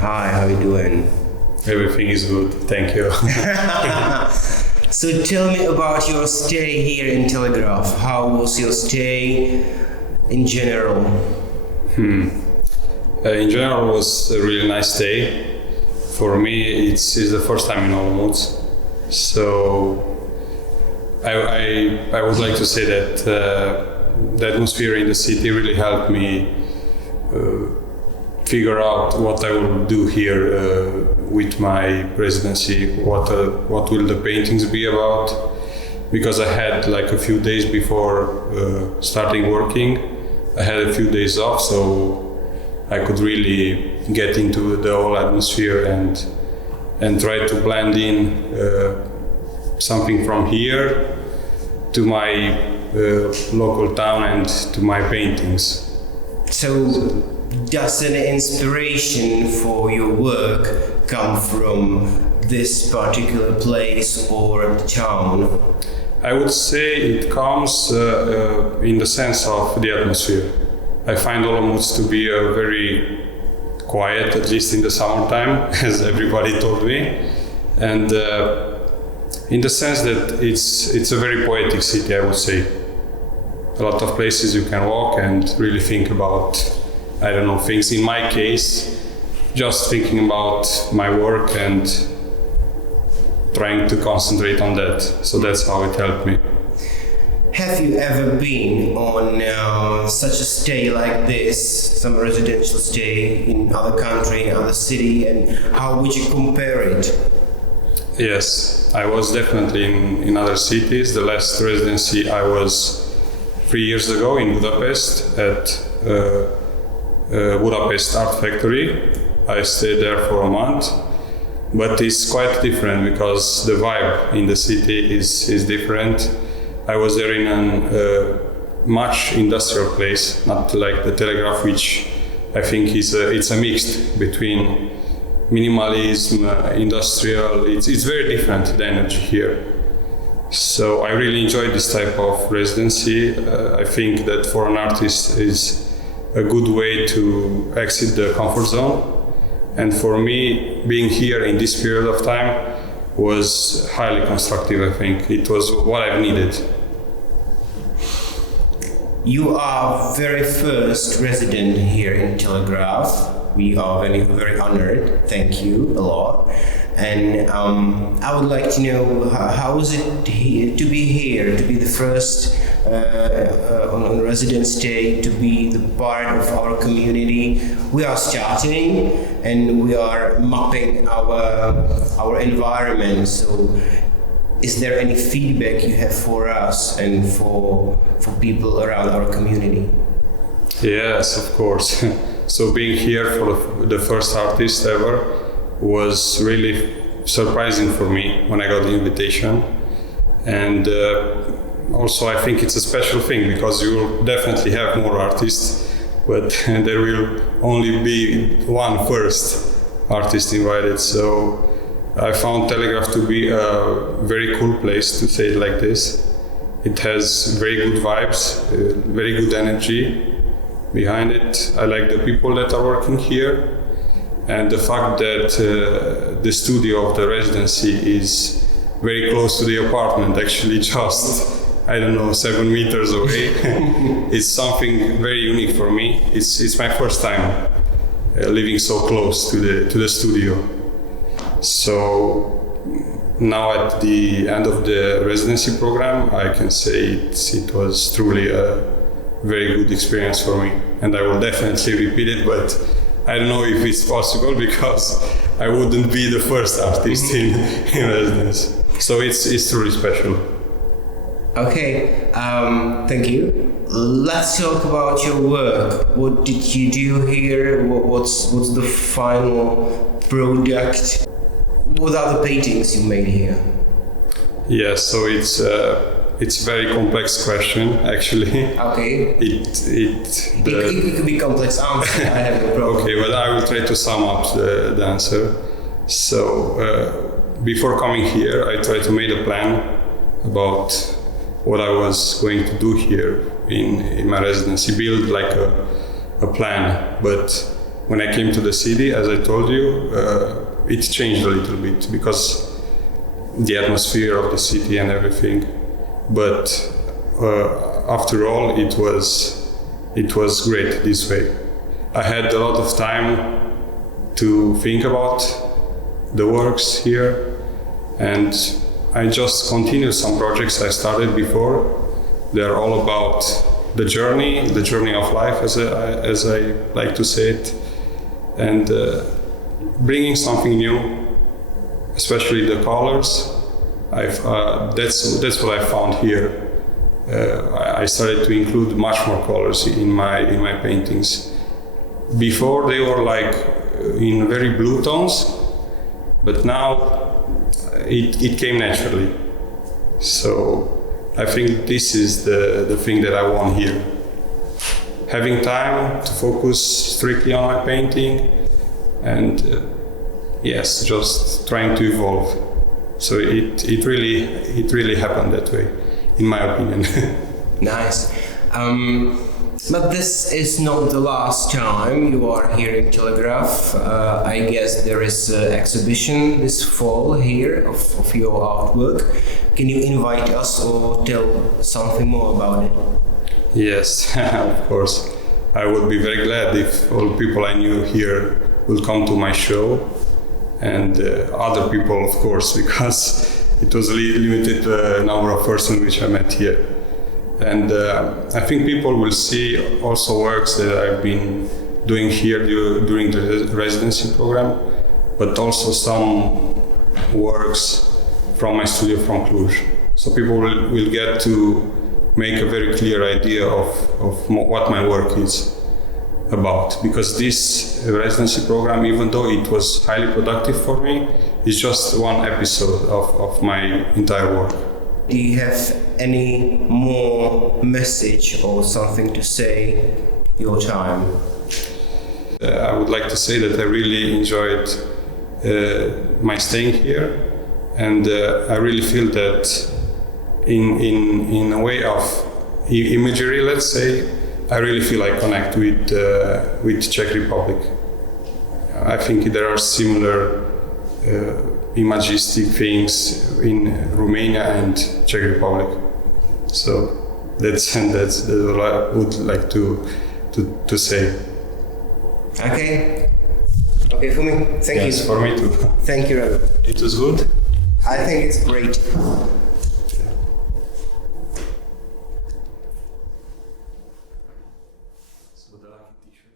Hi, how you doing? Everything is good, thank you. So tell me about your stay here in Telegraph. How was your stay in general? In general, it was a really nice day. For me, it's the first time in Olomouc. So I would like to say that the atmosphere in the city really helped me figure out what I will do here with my residency, what will the paintings be about, because I had like a few days before starting working, I had a few days off, so I could really get into the whole atmosphere and try to blend in something from here to my local town and to my paintings. So does an inspiration for your work come from this particular place or town? I would say it comes in the sense of the atmosphere. I find Olomouc to be a very quiet, at least in the summertime, as everybody told me, and in the sense that it's a very poetic city, I would say. A lot of places you can walk and really think about, I don't know, things. In my case, just thinking about my work and trying to concentrate on that. So that's how it helped me. Have you ever been on such a stay like this, some residential stay in other country, in other city, and how would you compare it? Yes, I was definitely in other cities. The last residency I was 3 years ago in Budapest at Budapest Art Factory. I stayed there for a month, but it's quite different because the vibe in the city is different. I was there in a much industrial place, not like the Telegraph, which I think it's a mix between minimalism, industrial. It's very different, the energy here. So I really enjoyed this type of residency. I think that for an artist is a good way to exit the comfort zone. And for me, being here in this period of time was highly constructive, I think. It was what I've needed. You are very first resident here in Telegraph. We are very honored. Thank you a lot. And I would like to know how is it to be here, to be the first on residence stay, to be the part of our community. We are starting and we are mapping our environment. So is there any feedback you have for us and for people around our community? Yes, of course. So being here for the first artist ever was really surprising for me when I got the invitation. And also I think it's a special thing because you will definitely have more artists, but there will only be one first artist invited. So I found Telegraph to be a very cool place, to say it like this. It has very good vibes, very good energy behind it. I like the people that are working here, and the fact that the studio of the residency is very close to the apartment, actually just, I don't know, 7 meters away. It's something very unique for me. It's my first time living so close to the studio. So now at the end of the residency program, I can say it was truly a very good experience for me, and I will definitely repeat it, but I don't know if it's possible because I wouldn't be the first artist in residence. So it's truly special. Okay, thank you. Let's talk about your work. What did you do here? What's the final product? What are the paintings you made here? Yes, so it's a very complex question, actually. Okay. It could be complex answer. I have no problem. Okay, but I will try to sum up the answer. So before coming here, I tried to make a plan about what I was going to do here in my residency, build like a plan. But when I came to the city, as I told you, it changed a little bit because the atmosphere of the city and everything. But after all, it was great this way. I had a lot of time to think about the works here, and I just continued some projects I started before. They're all about the journey of life, as I like to say it, and bringing something new, especially the colors. That's what I found here. I started to include much more colors in my paintings. Before they were like in very blue tones, but now it came naturally. So I think this is the thing that I want here. Having time to focus strictly on my painting and yes, just trying to evolve. So it really happened that way, in my opinion. Nice. But this is not the last time you are here in Telegraph. I guess there is an exhibition this fall here of your artwork. Can you invite us or tell something more about it? Yes, of course. I would be very glad if all people I knew here will come to my show, and other people, of course, because it was a limited number of persons which I met here. And I think people will see also works that I've been doing here during the residency program, but also some works from my studio from Cluj. So people will get to make a very clear idea of what my work is about. Because this residency program, even though it was highly productive for me, is just one episode of my entire work. Do you have any more message or something to say your time? I would like to say that I really enjoyed my staying here, and I really feel that in a way of imagery, let's say, I really feel I connect with Czech Republic. I think there are similar imagistic things in Romania and Czech Republic. So that's what I would like to say. Okay for me. Thank you. Yes, for me too. Thank you, Radu. It was good. I think it's great. So the lucky t-shirt.